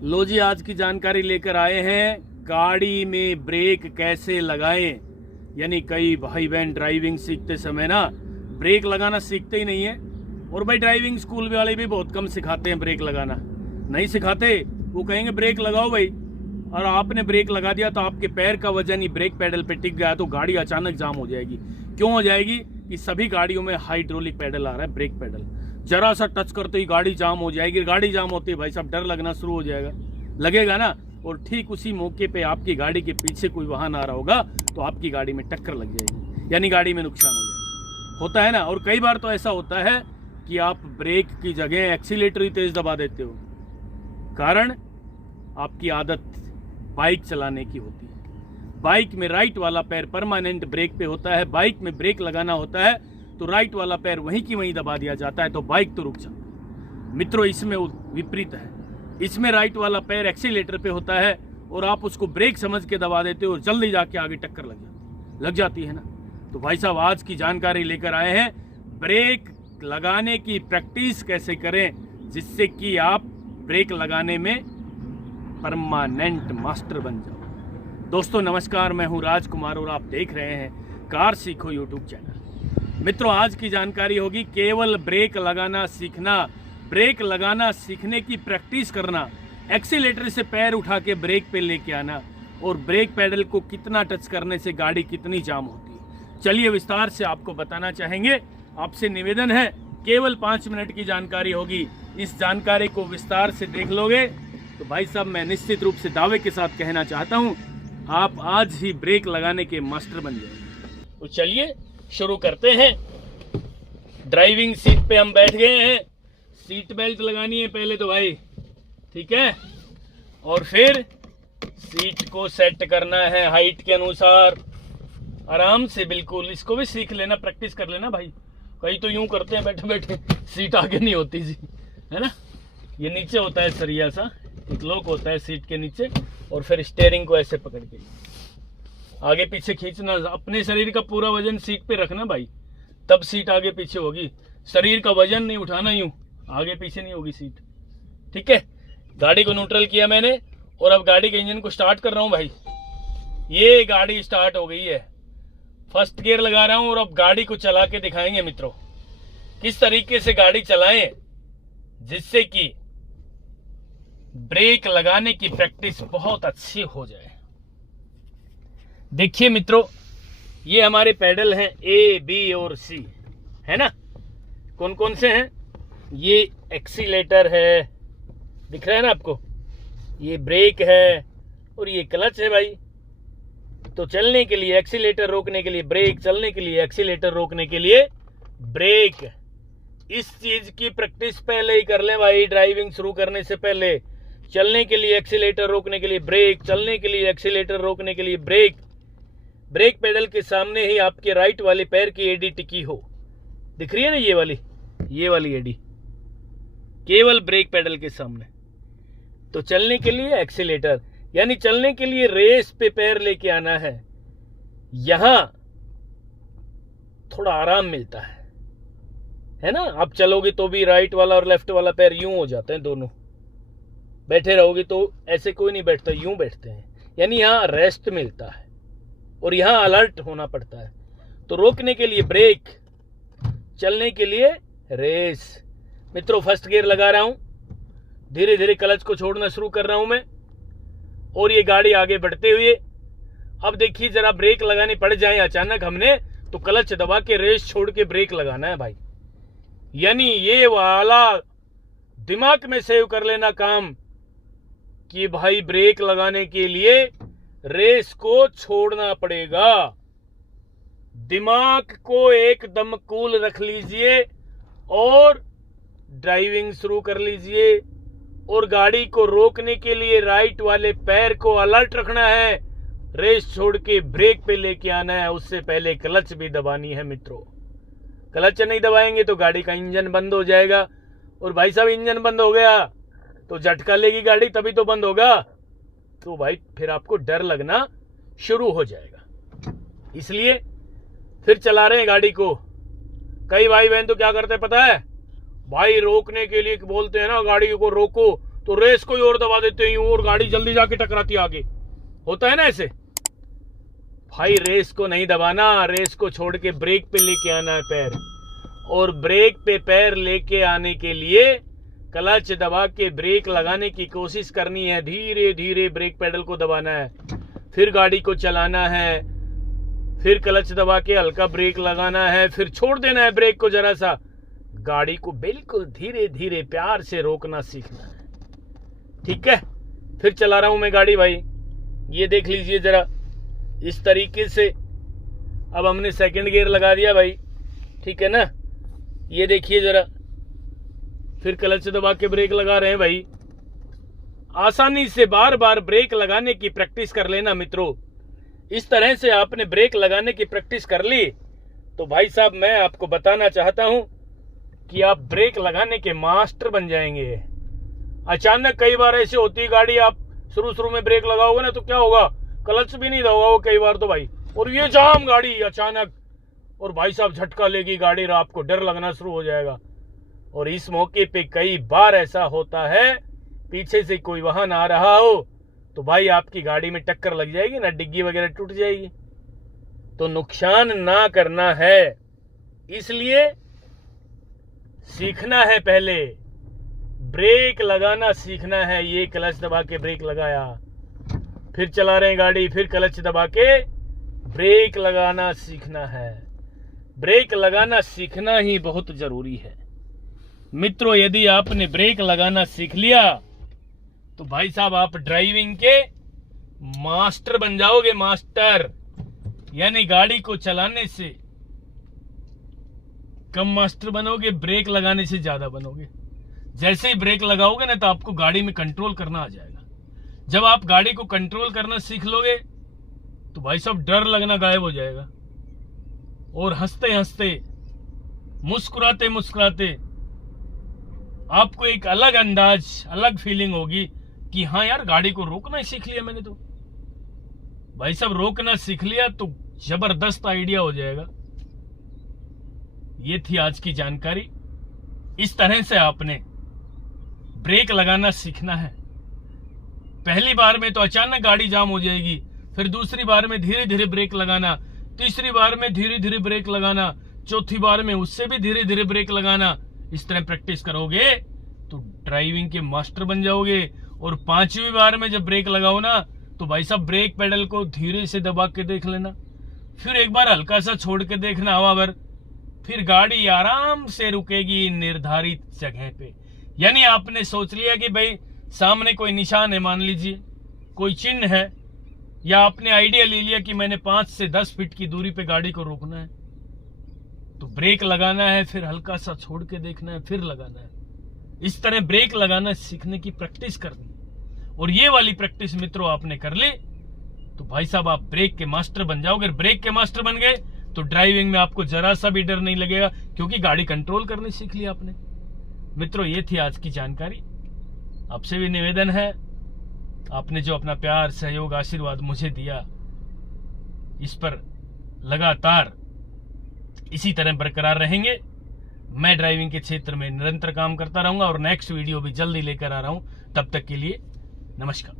लो जी, आज की जानकारी लेकर आए हैं गाड़ी में ब्रेक कैसे लगाएं। यानी कई भाई बहन ड्राइविंग सीखते समय ना ब्रेक लगाना सीखते ही नहीं है। और भाई ड्राइविंग स्कूल वाले भी बहुत कम सिखाते हैं ब्रेक लगाना, नहीं सिखाते। वो कहेंगे ब्रेक लगाओ भाई, और आपने ब्रेक लगा दिया तो आपके पैर का वजन ही ब्रेक पेडल पे टिक गया तो गाड़ी अचानक जाम हो जाएगी। क्यों हो जाएगी? कि सभी गाड़ियों में हाइड्रोलिक पेडल आ रहा है, ब्रेक पेडल। जरा सा टच करते ही गाड़ी जाम हो जाएगी। गाड़ी जाम होती है भाई साहब डर लगना शुरू हो जाएगा, लगेगा ना। और ठीक उसी मौके पे आपकी गाड़ी के पीछे कोई वाहन आ रहा होगा तो आपकी गाड़ी में टक्कर लग जाएगी, यानी गाड़ी में नुकसान हो जाएगा। होता है ना। और कई बार तो ऐसा होता है कि आप ब्रेक की जगह एक्सीलेटर ही तेज दबा देते हो, कारण आपकी आदत बाइक चलाने की होती है। बाइक में राइट वाला पैर परमानेंट ब्रेक पे होता है। बाइक में ब्रेक लगाना होता है तो राइट वाला पैर वहीं की वहीं दबा दिया जाता है तो बाइक तो रुक जाती है। मित्रों, इसमें विपरीत है। इसमें राइट वाला पैर एक्सीलेटर पे होता है और आप उसको ब्रेक समझ के दबा देते हो और जल्दी जाके आगे टक्कर लग जाती है ना। तो भाई साहब आज की जानकारी लेकर आए हैं ब्रेक लगाने की प्रैक्टिस कैसे करें जिससे कि आप ब्रेक लगाने में परमानेंट मास्टर बन जाओ। दोस्तों नमस्कार, मैं हूं राजकुमार और आप देख रहे हैं कार सीखो यूट्यूब चैनल। मित्रों, आज की जानकारी होगी केवल ब्रेक लगाना सीखना, ब्रेक लगाना सीखने की प्रैक्टिस करना, एक्सीलेटर से पैर उठा के ब्रेक पे लेके आना और ब्रेक पेडल को कितना टच करने से गाड़ी कितनी जाम होती है। चलिए विस्तार से आपको बताना चाहेंगे। आपसे निवेदन है, केवल 5 मिनट की जानकारी होगी। इस जानकारी को विस्तार से देख लोगे तो भाई साहब मैं निश्चित रूप से दावे के साथ कहना चाहता हूं आप आज ही ब्रेक लगाने के मास्टर बन जाएंगे। तो चलिए शुरू करते हैं। ड्राइविंग सीट पे हम बैठ गए हैं। सीट बेल्ट लगानी है पहले तो भाई, ठीक है, और फिर सीट को सेट करना है हाइट के अनुसार आराम से। बिल्कुल इसको भी सीख लेना, प्रैक्टिस कर लेना भाई। कई तो यूं करते हैं बैठे बैठे, सीट आगे नहीं होती जी, है ना। ये नीचे होता है सरिया सा, एक लॉक होता है सीट के नीचे, और फिर स्टीयरिंग को ऐसे पकड़ के आगे पीछे खींचना। अपने शरीर का पूरा वजन सीट पे रखना भाई, तब सीट आगे पीछे होगी। शरीर का वजन नहीं उठाना, यूं आगे पीछे नहीं होगी सीट, ठीक है। गाड़ी को न्यूट्रल किया मैंने और अब गाड़ी के इंजन को स्टार्ट कर रहा हूं भाई। ये गाड़ी स्टार्ट हो गई है, फर्स्ट गियर लगा रहा हूं और अब गाड़ी को चला के दिखाएंगे मित्रों किस तरीके से गाड़ी चलाएं जिससे कि ब्रेक लगाने की प्रैक्टिस बहुत अच्छी हो जाए। देखिए मित्रों, ये हमारे पेडल हैं ए, बी और सी, है ना। कौन कौन से हैं? ये एक्सीलेटर है, दिख रहा है ना आपको, ये ब्रेक है और ये क्लच है भाई। तो चलने के लिए एक्सीलेटर, रोकने के लिए ब्रेक, चलने के लिए एक्सीलेटर, रोकने के लिए ब्रेक। इस चीज की प्रैक्टिस पहले ही कर लें भाई, ड्राइविंग शुरू करने से पहले। चलने के लिए एक्सीलेटर, रोकने के लिए ब्रेक, चलने के लिए एक्सीलेटर, रोकने के लिए ब्रेक। ब्रेक पेडल के सामने ही आपके राइट वाले पैर की एडी टिकी हो, दिख रही है ना, ये वाली एडी केवल ब्रेक पेडल के सामने। तो चलने के लिए एक्सीलेटर, यानी चलने के लिए रेस पे पैर लेके आना है। यहां थोड़ा आराम मिलता है ना। आप चलोगे तो भी राइट वाला और लेफ्ट वाला पैर यूं हो जाते हैं दोनों। बैठे रहोगे तो ऐसे कोई नहीं बैठता, यूं बैठते हैं, यानी यहां रेस्ट मिलता है और यहां अलर्ट होना पड़ता है। तो रोकने के लिए ब्रेक, चलने के लिए रेस। मित्रों फर्स्ट गियर लगा रहा हूं, धीरे धीरे क्लच को छोड़ना शुरू कर रहा हूं मैं और ये गाड़ी आगे बढ़ते हुए। अब देखिए जरा ब्रेक लगाने पड़ जाए अचानक हमने तो क्लच दबा के रेस छोड़ के ब्रेक लगाना है भाई। यानी ये वाला दिमाग में सेव कर लेना काम कि भाई ब्रेक लगाने के लिए रेस को छोड़ना पड़ेगा। दिमाग को एकदम कूल रख लीजिए और ड्राइविंग शुरू कर लीजिए। और गाड़ी को रोकने के लिए राइट वाले पैर को अलर्ट रखना है, रेस छोड़ के ब्रेक पे लेके आना है। उससे पहले क्लच भी दबानी है मित्रों। क्लच नहीं दबाएंगे तो गाड़ी का इंजन बंद हो जाएगा, और भाई साहब इंजन बंद हो गया तो झटका लेगी गाड़ी, तभी तो बंद होगा। तो भाई फिर आपको डर लगना शुरू हो जाएगा। इसलिए फिर चला रहे हैं गाड़ी को। कई भाई बहन तो क्या करते हैं पता है भाई, रोकने के लिए बोलते हैं ना गाड़ी को रोको, तो तो रेस को ही और दबा देते हैं और गाड़ी जल्दी जाके टकराती है आगे। होता है ना ऐसे। भाई रेस को नहीं दबाना, रेस को छोड़ के ब्रेक पे लेके आना है पैर, और ब्रेक पे पैर लेके आने के लिए क्लच दबा के ब्रेक लगाने की कोशिश करनी है। धीरे धीरे ब्रेक पेडल को दबाना है, फिर गाड़ी को चलाना है, फिर क्लच दबा के हल्का ब्रेक लगाना है, फिर छोड़ देना है ब्रेक को जरा सा। गाड़ी को बिल्कुल धीरे धीरे प्यार से रोकना सीखना है, ठीक है। फिर चला रहा हूं मैं गाड़ी भाई, ये देख लीजिए जरा इस तरीके से। अब हमने सेकंड गियर लगा दिया भाई, ठीक है ना। ये देखिए जरा, फिर क्लच दबा के ब्रेक लगा रहे हैं भाई। आसानी से बार बार ब्रेक लगाने की प्रैक्टिस कर लेना मित्रों। इस तरह से आपने ब्रेक लगाने की प्रैक्टिस कर ली तो भाई साहब मैं आपको बताना चाहता हूं कि आप ब्रेक लगाने के मास्टर बन जाएंगे। अचानक कई बार ऐसे होती है गाड़ी, आप शुरू में ब्रेक लगाओगे ना तो क्या होगा, क्लच भी नहीं दबाओगे कई बार तो भाई, और ये जाम गाड़ी अचानक, और भाई साहब झटका लेगी गाड़ी और आपको डर लगना शुरू हो जाएगा। और इस मौके पे कई बार ऐसा होता है, पीछे से कोई वाहन आ रहा हो तो भाई आपकी गाड़ी में टक्कर लग जाएगी ना, डिग्गी वगैरह टूट जाएगी। तो नुकसान ना करना है, इसलिए सीखना है, पहले ब्रेक लगाना सीखना है। ये क्लच दबा के ब्रेक लगाया, फिर चला रहे हैं गाड़ी, फिर क्लच दबा के ब्रेक लगाना सीखना है। ब्रेक लगाना सीखना ही बहुत जरूरी है मित्रों। यदि आपने ब्रेक लगाना सीख लिया तो भाई साहब आप ड्राइविंग के मास्टर बन जाओगे। मास्टर यानी गाड़ी को चलाने से कम मास्टर बनोगे, ब्रेक लगाने से ज्यादा बनोगे। जैसे ही ब्रेक लगाओगे ना तो आपको गाड़ी में कंट्रोल करना आ जाएगा। जब आप गाड़ी को कंट्रोल करना सीख लोगे तो भाई साहब डर लगना गायब हो जाएगा, और हंसते हंसते मुस्कुराते मुस्कुराते आपको एक अलग अंदाज, अलग फीलिंग होगी कि हाँ यार गाड़ी को रोकना ही सीख लिया मैंने। तो भाई साहब रोकना सीख लिया तो जबरदस्त आइडिया हो जाएगा। ये थी आज की जानकारी। इस तरह से आपने ब्रेक लगाना सीखना है। पहली बार में तो अचानक गाड़ी जाम हो जाएगी, फिर दूसरी बार में धीरे धीरे ब्रेक लगाना, तीसरी बार में धीरे धीरे ब्रेक लगाना, चौथी बार में उससे भी धीरे धीरे ब्रेक लगाना। इस तरह प्रैक्टिस करोगे तो ड्राइविंग के मास्टर बन जाओगे। और पांचवी बार में जब ब्रेक लगाओ ना तो भाई साहब ब्रेक पेडल को धीरे से दबा के देख लेना, फिर एक बार हल्का सा छोड़ के देखना हवा भर, फिर गाड़ी आराम से रुकेगी निर्धारित जगह पे। यानी आपने सोच लिया कि भाई सामने कोई निशान है, मान लीजिए कोई चिन्ह है, या आपने आइडिया ले लिया कि मैंने 5 से 10 फीट की दूरी पे गाड़ी को रोकना है, तो ब्रेक लगाना है, फिर हल्का सा छोड़ के देखना है, फिर लगाना है। इस तरह ब्रेक लगाना सीखने की प्रैक्टिस करनी। और ये वाली प्रैक्टिस मित्रों आपने कर ली तो भाई साहब आप ब्रेक के मास्टर बन जाओगे। ब्रेक के मास्टर बन गए तो ड्राइविंग में आपको जरा सा भी डर नहीं लगेगा, क्योंकि गाड़ी कंट्रोल करनी सीख ली आपने। मित्रों ये थी आज की जानकारी। आपसे भी निवेदन है, आपने जो अपना प्यार, सहयोग, आशीर्वाद मुझे दिया, इस पर लगातार इसी तरह बरकरार रहेंगे। मैं ड्राइविंग के क्षेत्र में निरंतर काम करता रहूंगा और नेक्स्ट वीडियो भी जल्दी लेकर आ रहा हूं। तब तक के लिए नमस्कार।